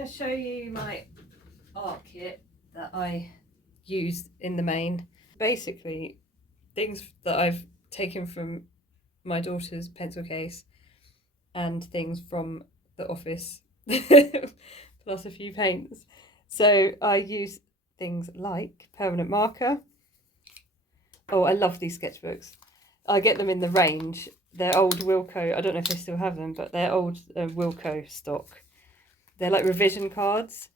going to show you my art kit that I use in the main. Basically, things that I've taken from my daughter's pencil case and things from the office, plus a few paints. So I use things like permanent marker. Oh, I love these sketchbooks. I get them in the range. They're old Wilco. I don't know if they still have them, but they're old Wilco stock. They're like revision cards,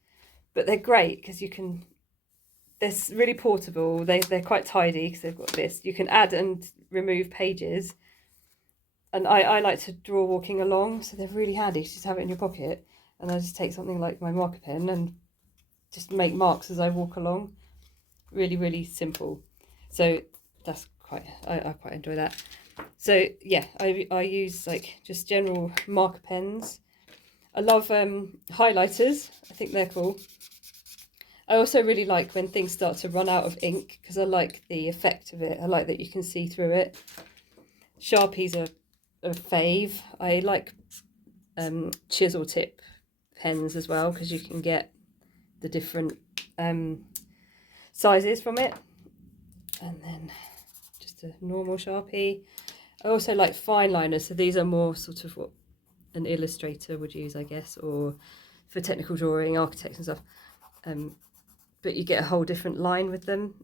but they're great because you can. They're really portable. They're quite tidy because they've got this. You can add and remove pages. And I like to draw walking along, so they're really handy. You just have it in your pocket, and I just take something like my marker pen and just make marks as I walk along. Really, really simple. So that's I quite enjoy that. So yeah, I use like just general marker pens. I love highlighters. I think they're cool. I also really like when things start to run out of ink because I like the effect of it. I like that you can see through it. Sharpies are a fave. I like chisel tip pens as well because you can get the different sizes from it. And then just a normal Sharpie. I also like fine liners, so these are more sort of what an illustrator would use, I guess, or for technical drawing, architects and stuff. But you get a whole different line with them.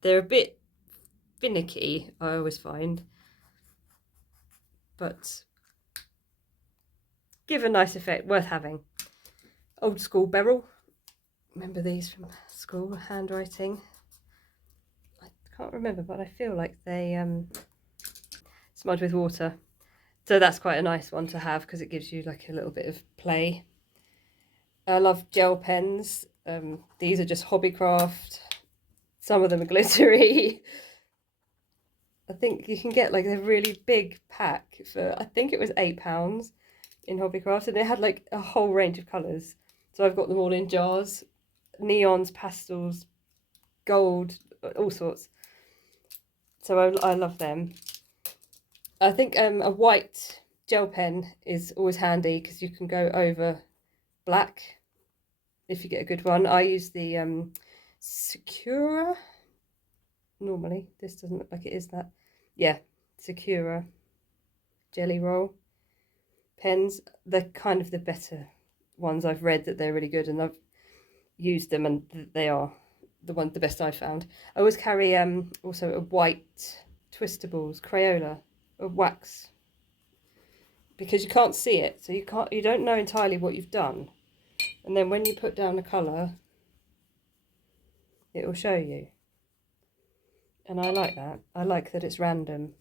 They're a bit finicky, I always find, but give a nice effect, worth having. Old school Beryl. Remember these from school, handwriting. I can't remember, but I feel like they smudge with water. So that's quite a nice one to have because it gives you like a little bit of play. I love gel pens. These are just Hobbycraft. Some of them are glittery. I think you can get like a really big pack for, I think it was £8 in Hobbycraft, and they had like a whole range of colours. So I've got them all in jars, neons, pastels, gold, all sorts. So I love them. I think a white gel pen is always handy because you can go over black if you get a good one. I use the Sakura. Normally, this doesn't look like it is that. Yeah, Sakura Jelly Roll pens. They're kind of the better ones. I've read that they're really good, and I've used them, and they are the best I've found. I always carry also a white Twistables Crayola of wax because you can't see it, so you don't know entirely what you've done, and then when you put down the colour, it will show you. And I like that. I like that it's random.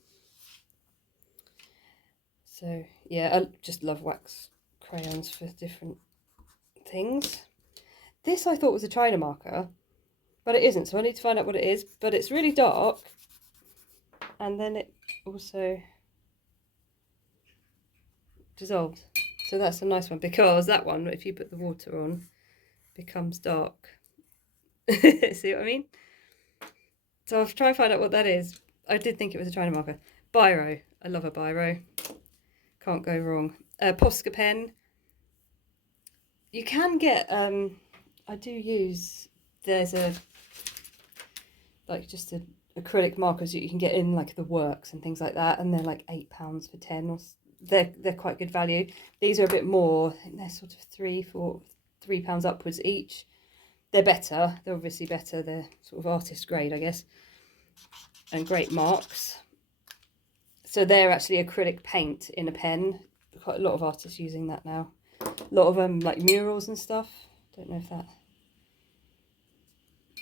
So yeah, I just love wax crayons for different things. This I thought was a China marker, but it isn't, so I need to find out what it is. But it's really dark, and then it also dissolves. So that's a nice one, because that one, if you put the water on, becomes dark. See what I mean? So I'll try and find out what that is. I did think it was a China marker. Biro. I love a biro. Can't go wrong. Posca pen. You can get, I do use, there's just acrylic markers that you can get in like the Works and things like that, and they're like £8 for 10, or they're quite good value. These are a bit more. I think they're sort of £3 upwards each. They're better. They're obviously better. They're sort of artist grade, I guess, and great marks. So they're actually acrylic paint in a pen. Quite a lot of artists using that now. A lot of them like murals and stuff. Don't know if that,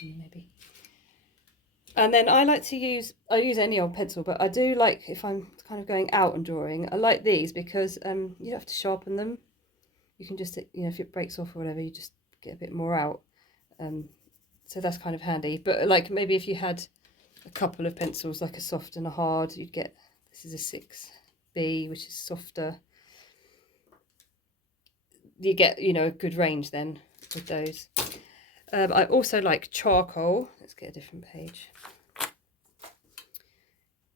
maybe. And then I like to use any old pencil, but I do like, if I'm kind of going out and drawing, I like these because you don't have to sharpen them. You can just, if it breaks off or whatever, you just get a bit more out. So that's kind of handy. But like maybe if you had a couple of pencils, like a soft and a hard, you'd get, this is a 6B, which is softer. You get, a good range then with those. I also like charcoal. Let's get a different page.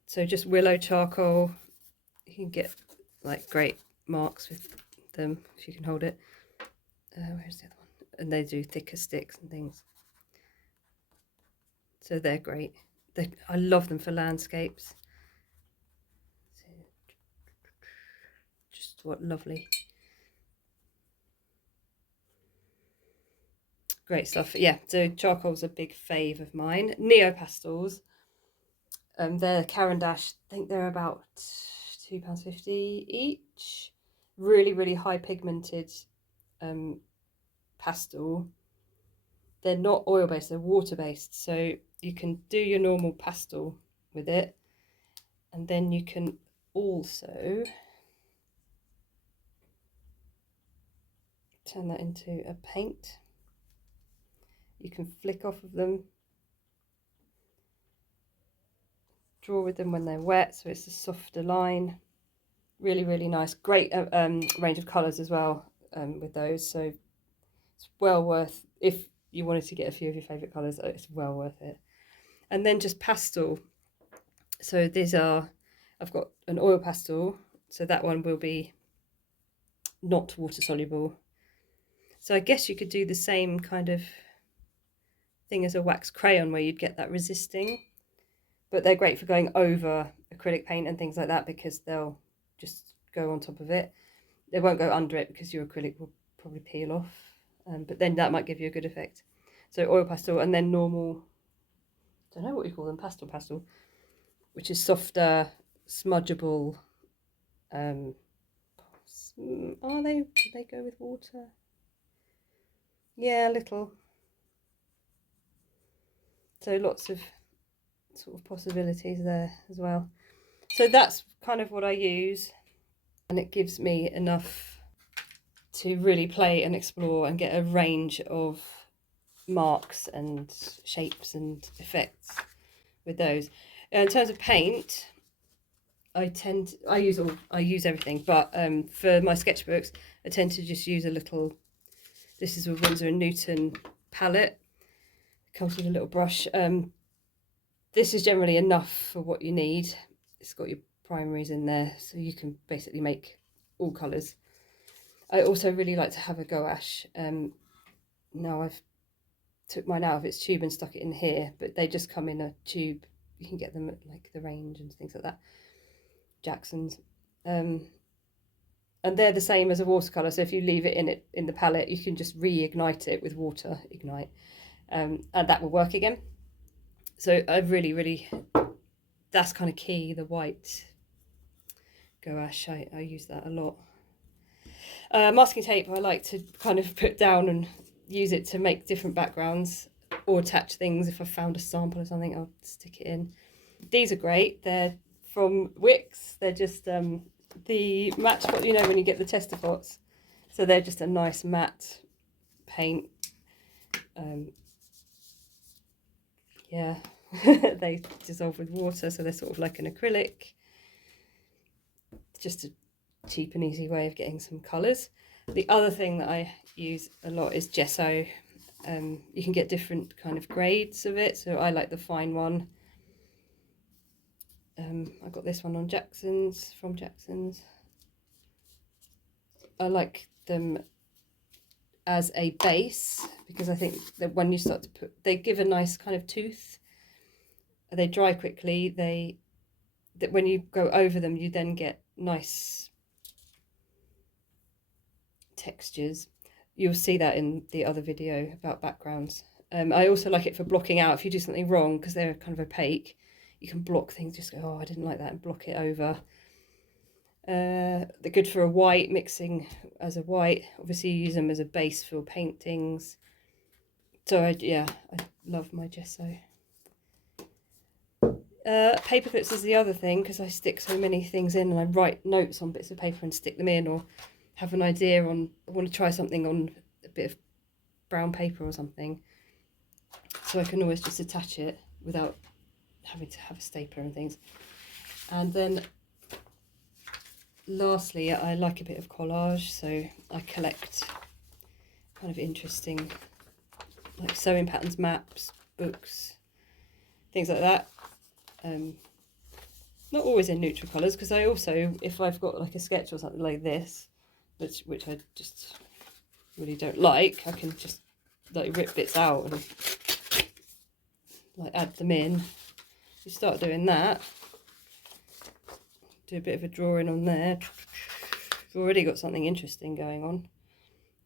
So just willow charcoal. You can get like great marks with them if you can hold it. where's the other one? And they do thicker sticks and things. So they're great. I love them for landscapes. So, just what lovely. Great stuff. Yeah, so charcoal's a big fave of mine. Neo pastels. They're Caran d'Ache. I think they're about £2.50 each. Really, really high pigmented pastel. They're not oil based, they're water based. So you can do your normal pastel with it. And then you can also turn that into a paint. You can flick off of them, draw with them when they're wet, so it's a softer line. Really, really nice. Great range of colours as well with those. So it's well worth, if you wanted to get a few of your favourite colours, it's well worth it. And then just pastel. So these are, I've got an oil pastel, so that one will be not water soluble. So I guess you could do the same kind of thing as a wax crayon where you'd get that resisting, but they're great for going over acrylic paint and things like that because they'll just go on top of it. They won't go under it because your acrylic will probably peel off, but then that might give you a good effect. So oil pastel, and then normal, I don't know what you call them, pastel, which is softer, smudgeable. Do they go with water? Yeah, a little. So lots of sort of possibilities there as well. So that's kind of what I use, and it gives me enough to really play and explore and get a range of marks and shapes and effects with those. In terms of paint, I use everything, but for my sketchbooks I tend to just use a little, this is a Winsor & Newton palette. It comes with a little brush. This is generally enough for what you need. It's got your primaries in there, so you can basically make all colours. I also really like to have a gouache. Now I've took mine out of its tube and stuck it in here, but they just come in a tube. You can get them at like the range and things like that, Jackson's, and they're the same as a watercolour. So if you leave it in the palette, you can just reignite it with water ignite, and that will work again. So I really, that's kind of key, the white gouache. I use that a lot. Masking tape I like to kind of put down and use it to make different backgrounds or attach things. If I found a sample or something, I'll stick it in. These are great. They're from Wix. They're just the match pot, you know, when you get the tester pots. So they're just a nice matte paint. Yeah, they dissolve with water, so they're sort of like an acrylic. It's just a cheap and easy way of getting some colours. The other thing that I use a lot is gesso. You can get different kind of grades of it, so I like the fine one. I got this one on from Jackson's. I like them as a base because I think that when you start to they give a nice kind of tooth. They dry quickly. That when you go over them, you then get nice textures. You'll see that in the other video about backgrounds. I also like it for blocking out. If you do something wrong, because they're kind of opaque, you can block things, just go, oh, I didn't like that, and block it over. They're good for a white, mixing as a white. Obviously you use them as a base for paintings. So I love my gesso. Paper clips is the other thing, because I stick so many things in and I write notes on bits of paper and stick them in, or have an idea on, I want to try something on a bit of brown paper or something. So I can always just attach it without having to have a stapler and things. And then lastly, I like a bit of collage, so I collect kind of interesting, like sewing patterns, maps, books, things like that. Not always in neutral colours, because I also, if I've got like a sketch or something like this, which I just really don't like, I can just like rip bits out and like add them in. You start doing that, do a bit of a drawing on there. You've already got something interesting going on.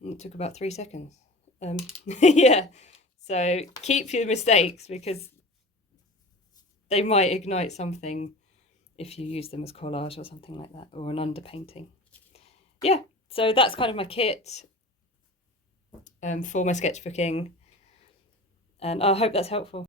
And it took about 3 seconds. Yeah, so keep your mistakes because they might ignite something if you use them as collage or something like that, or an underpainting. Yeah, so that's kind of my kit for my sketchbooking, and I hope that's helpful.